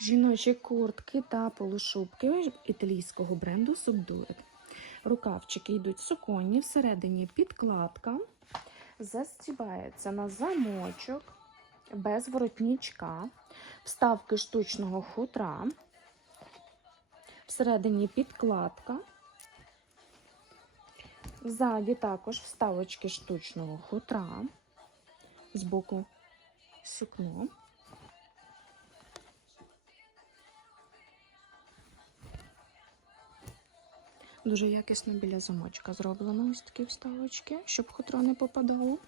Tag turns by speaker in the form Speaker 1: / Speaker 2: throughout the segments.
Speaker 1: Жіночі куртки та полушубки італійського бренду Subdued. Рукавчики йдуть суконні, всередині підкладка, застібається на замочок, без воротничка, вставки штучного хутра, всередині підкладка. Ззаді також вставочки штучного хутра, збоку сукно. Дуже якісно біля замочка зроблено ось такі вставочки, щоб хутро не попадало.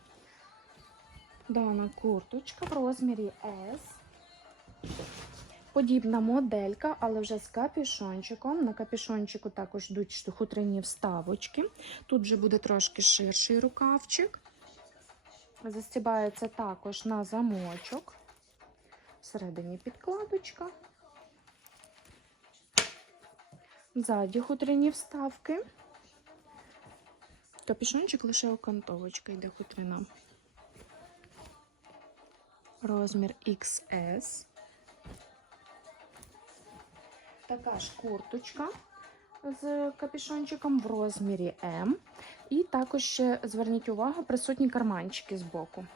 Speaker 1: Дана курточка в розмірі S. Подібна моделька, але вже з капюшончиком. На капюшончику також йдуть хутряні вставочки. Тут вже буде трошки ширший рукавчик. Застібається також на замочок. Всередині підкладочка. Ззаді хутряні вставки. Капюшончик лише окантовочка йде хутряна. Розмір XS. Така ж курточка з капюшончиком в розмірі М. І також ще зверніть увагу, присутні карманчики з боку.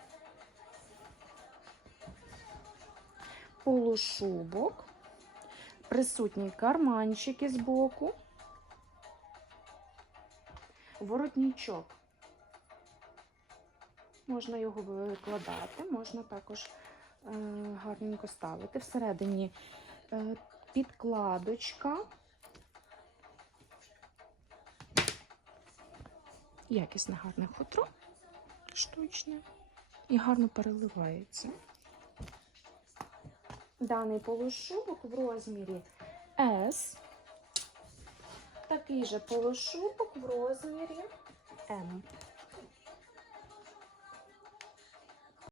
Speaker 1: Полушубок. Присутні карманчики з боку. Воротничок. Можна його викладати, можна також е, гарненько ставити. Всередині е, підкладочка. Якісне гарне хутро, штучне і гарно переливається. Даний полушубок в розмірі S. Такий же полушубок в розмірі М.